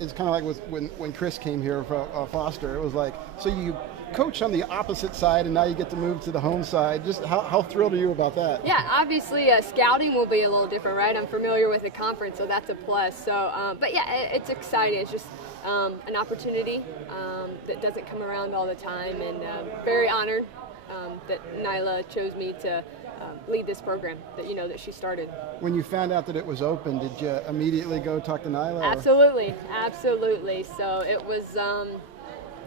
it's kind of like when Chris came here for Foster. It was like, so you coach on the opposite side, and now you get to move to the home side. Just how thrilled are you about that? Yeah, obviously scouting will be a little different, right? I'm familiar with the conference, so that's a plus. So, but yeah, it's exciting. It's just an opportunity that doesn't come around all the time, and very honored that Nyla chose me to lead this program that she started. When you found out that it was open, did you immediately go talk to Nyla? Absolutely. So it was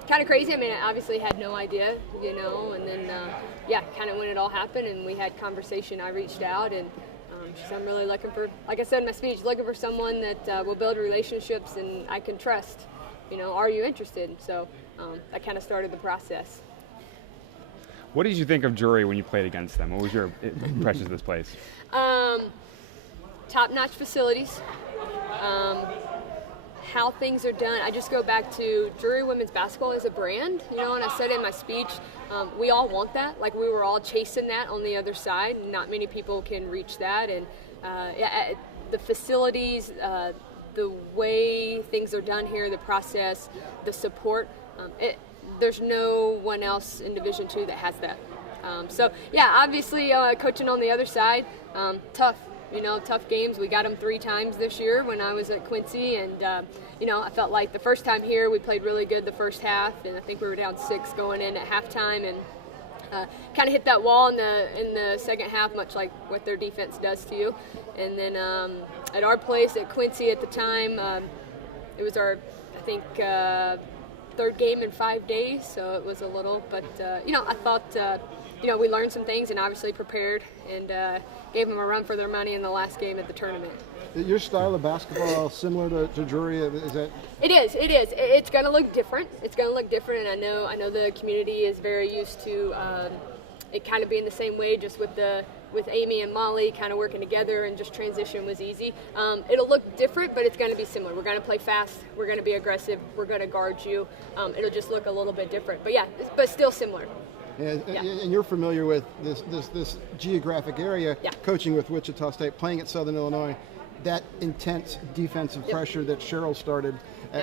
kind of crazy. I mean, I obviously had no idea, and then kind of when it all happened and we had conversation, I reached out and she said, I'm really looking for, like I said in my speech, looking for someone that will build relationships and I can trust. Are you interested? So that kind of started the process. What did you think of Drury when you played against them? What was your impressions of this place? Top-notch facilities. How things are done. I just go back to Drury women's basketball as a brand, and I said in my speech, we all want that. Like we were all chasing that on the other side. Not many people can reach that, and the facilities, the way things are done here, the process, the support. There's no one else in Division II that has that. Obviously coaching on the other side, tough. Tough games. We got them 3 times this year when I was at Quincy, and I felt like the first time here we played really good the first half, and I think we were down 6 going in at halftime, and kind of hit that wall in the second half, much like what their defense does to you. And then at our place at Quincy at the time, it was our, I think, 3rd game in 5 days, so it was a little, but I thought we learned some things and obviously prepared and gave them a run for their money in the last game at the tournament. Your style of basketball similar to Drury? Is that? It is. It's going to look different. And I know the community is very used to it kind of being the same way, just with Amy and Molly kind of working together, and just transition was easy. It'll look different, but it's going to be similar. We're going to play fast. We're going to be aggressive. We're going to guard you. It'll just look a little bit different, but still similar. And you're familiar with this geographic area, coaching with Wichita State, playing at Southern Illinois. That intense defensive pressure that Cheryl started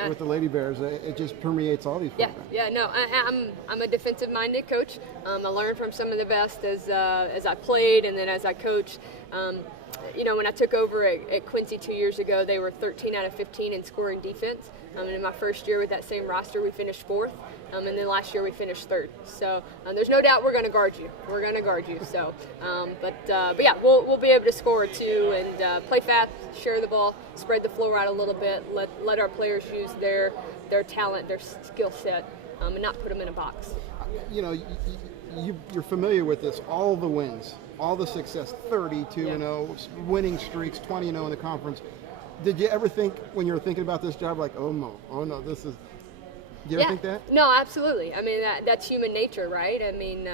with the Lady Bears, it just permeates all these programs. I'm a defensive-minded coach. I learned from some of the best as I played and then as I coached. When I took over at Quincy 2 years ago, they were 13 out of 15 in scoring defense. And in my first year with that same roster, we finished 4th. And then last year we finished 3rd. So there's no doubt we're going to guard you. So, we'll be able to score too, and play fast, share the ball, spread the floor out a little bit, let our players use their talent, their skill set, and not put them in a box. You're familiar with this, all the wins, all the success, 32-0, winning streaks, 20-0 in the conference. Did you ever think, when you were thinking about this job, like, oh no, this is... Do you ever think that? No, absolutely. I mean, that's human nature, right? I mean,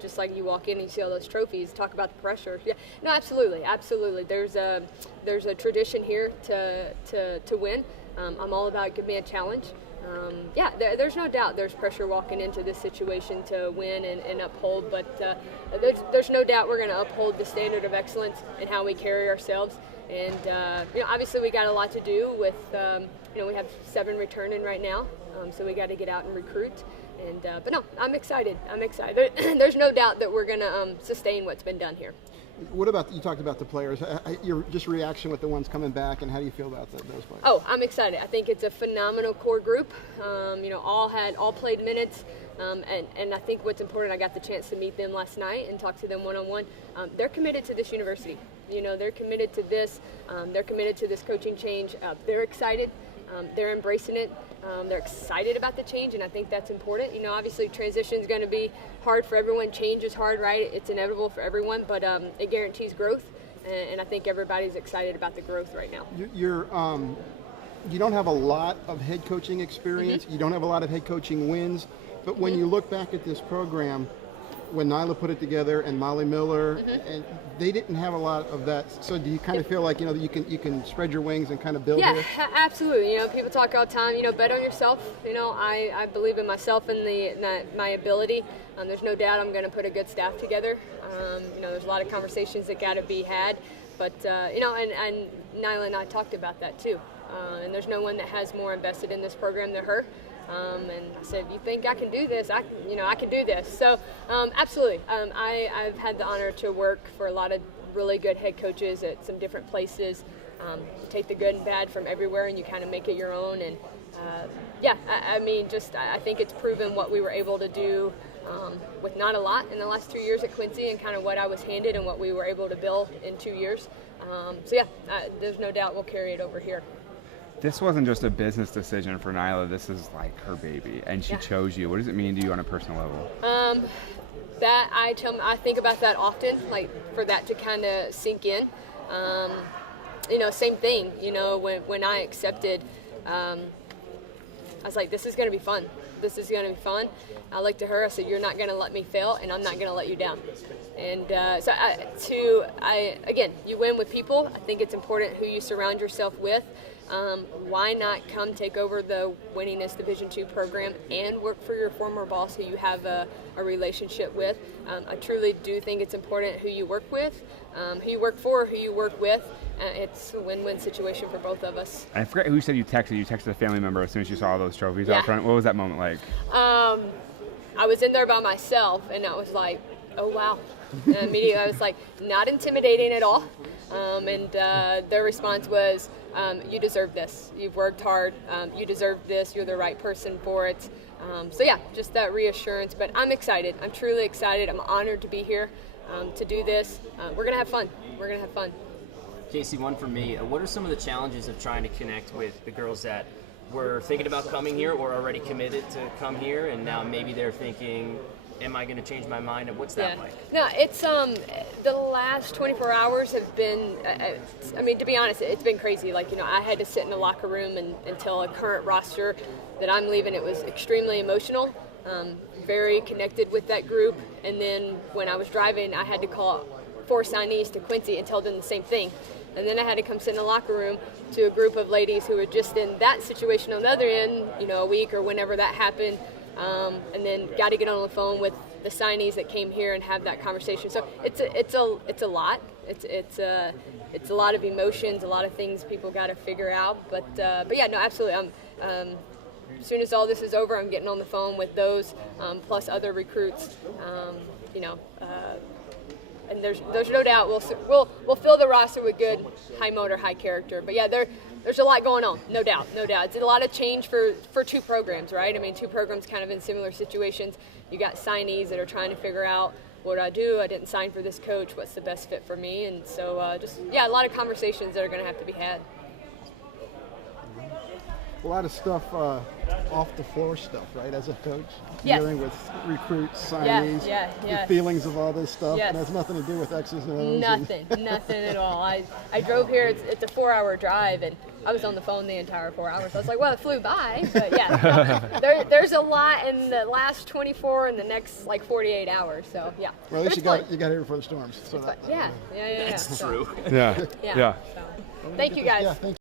just like you walk in and you see all those trophies, talk about the pressure. Yeah, no, absolutely. There's a tradition here to win. I'm all about give me a challenge. There's no doubt there's pressure walking into this situation to win and uphold, but there's no doubt we're going to uphold the standard of excellence in how we carry ourselves. And obviously we got a lot to do with we have 7 returning right now, so we got to get out and recruit. And but no, I'm excited. There's no doubt that we're going to sustain what's been done here. What about, you talked about the players, your just reaction with the ones coming back, and how do you feel about those players? Oh, I'm excited. I think it's a phenomenal core group. All played minutes. And I think what's important, I got the chance to meet them last night and talk to them one-on-one. They're committed to this university. They're committed to this. They're committed to this coaching change. They're excited. They're embracing it. They're excited about the change, and I think that's important. Obviously transition is going to be hard for everyone. Change is hard, right? It's inevitable for everyone, but it guarantees growth, and I think everybody's excited about the growth right now. You don't have a lot of head coaching experience. Mm-hmm. You don't have a lot of head coaching wins. But when you look back at this program, when Nyla put it together and Molly Miller, and they didn't have a lot of that. So do you kind of feel like you can spread your wings and kind of build here? Yeah, absolutely. People talk all the time. Bet on yourself. I believe in myself and my ability. There's no doubt I'm going to put a good staff together. There's a lot of conversations that got to be had. But you know, and Nyla and I talked about that too. And there's no one that has more invested in this program than her. And I said, "You think I can do this? I can do this." So absolutely, I've had the honor to work for a lot of really good head coaches at some different places. You take the good and bad from everywhere, and you kind of make it your own. And yeah, I mean, I think it's proven what we were able to do with not a lot in the last 2 years at Quincy, and kind of what I was handed and what we were able to build in 2 years. So yeah, there's no doubt we'll carry it over here. This wasn't just a business decision for Nyla. This is like her baby, and she chose you. What does it mean to you on a personal level? That I think about that often, like for that to kind of sink in. You know, same thing. You know, when I accepted, I was like, this is going to be fun. This is going to be fun. I looked at her. I said, "You're not going to let me fail, and I'm not going to let you down." And again, you win with people. I think it's important who you surround yourself with. Why not come take over the winningest Division II program and work for your former boss who you have a relationship with? I truly do think it's important who you work with, who you work for, who you work with. It's a win-win situation for both of us. I forget who said you texted. You texted a family member as soon as you saw all those trophies out front. What was that moment like? I was in there by myself, and I was like, oh, wow. And immediately I was like, not intimidating at all. And their response was, you deserve this. You've worked hard. You deserve this. You're the right person for it. So yeah, just that reassurance. But I'm excited. I'm truly excited. I'm honored to be here to do this. We're going to have fun. We're going to have fun. Kaci, one for me. What are some of the challenges of trying to connect with the girls that were thinking about coming here or already committed to come here, and now maybe they're thinking, am I going to change my mind? And what's that like? No, it's the last 24 hours have been, I mean, to be honest, it's been crazy. Like, you know, I had to sit in the locker room until a current roster that I'm leaving. It was extremely emotional, very connected with that group. And then when I was driving, I had to call 4 signees to Quincy and tell them the same thing. And then I had to come sit in the locker room to a group of ladies who were just in that situation on the other end, you know, a week or whenever that happened. And then got to get on the phone with the signees that came here and have that conversation. So it's a lot. It's a lot of emotions, a lot of things people got to figure out. But yeah, no, absolutely. As soon as all this is over, I'm getting on the phone with those plus other recruits. You know, and there's no doubt we'll fill the roster with good, high motor, high character. But yeah, there's a lot going on, no doubt. It's a lot of change for 2 programs, right? I mean, 2 programs kind of in similar situations. You got signees that are trying to figure out, what do I do? I didn't sign for this coach. What's the best fit for me? And so a lot of conversations that are going to have to be had. A lot of stuff off the floor stuff, right? As a coach, Yes. dealing with recruits, signees, the feelings of all this stuff. Yes. And it has nothing to do with X's and O's. Nothing at all. I drove here. It's a 4-hour drive, and I was on the phone the entire 4 hours. I was like, well, it flew by, but yeah, no, there's a lot in the last 24 and the next like 48 hours. So yeah. Well, at least you got here before the storms. So yeah. That's true. Yeah. So, thank you guys. Yeah, thank you.